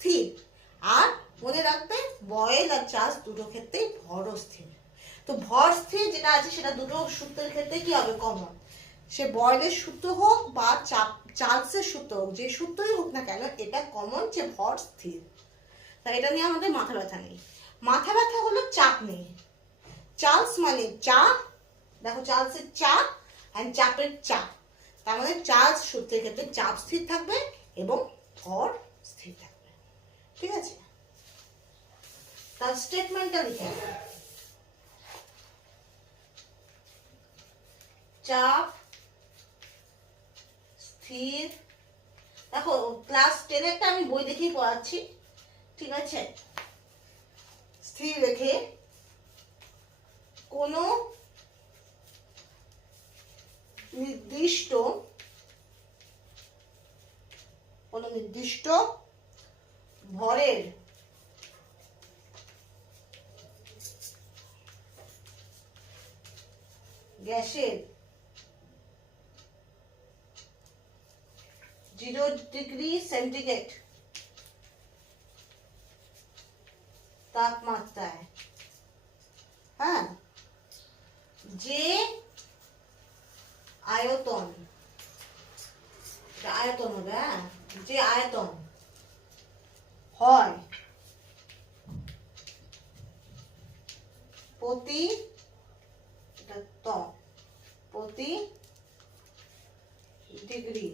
স্থির। আর মনে রাখবে বয়েল আর চার্লস দুটো ক্ষেত্রেই ভরও স্থির। তো ভর স্থির যেটা আছে সেটা দুটো সূত্রের ক্ষেত্রে কি হবে? কমন। সে বয়েলের সূত্র হোক বা চার্লসের সূত্র হোক, যে সূত্রই হোক না কেন, এটা কমন যে ভর স্থির। তাই এটা নিয়ে আমাদের মাথা ব্যথা নেই। মাথা ব্যথা হলো চাপ নেই। চার্লস মানে চাপ, দেখো চার্লসের চাপ অ্যান্ড চাপের চাপ, তার মানে চার্লস সূত্রের ক্ষেত্রে চাপ স্থির থাকবে এবং ভর স্থির থাকবে। ঠিক আছে, তার স্টেটমেন্টটা লিখে নেবে। চাপ স্থির, দেখো ক্লাস 10-এরটা আমি বই দেখেই পড়াচ্ছি, ঠিক আছে? স্থির রেখে কোনো নির্দিষ্ট ভরের গ্যাসের 0 ডিগ্রি সেন্টিগ্রেড তাপমাত্রায়, হ্যাঁ, যে আয়তন, হবে, হ্যাঁ, যে আয়তন হয় প্রতি ডিগ্রি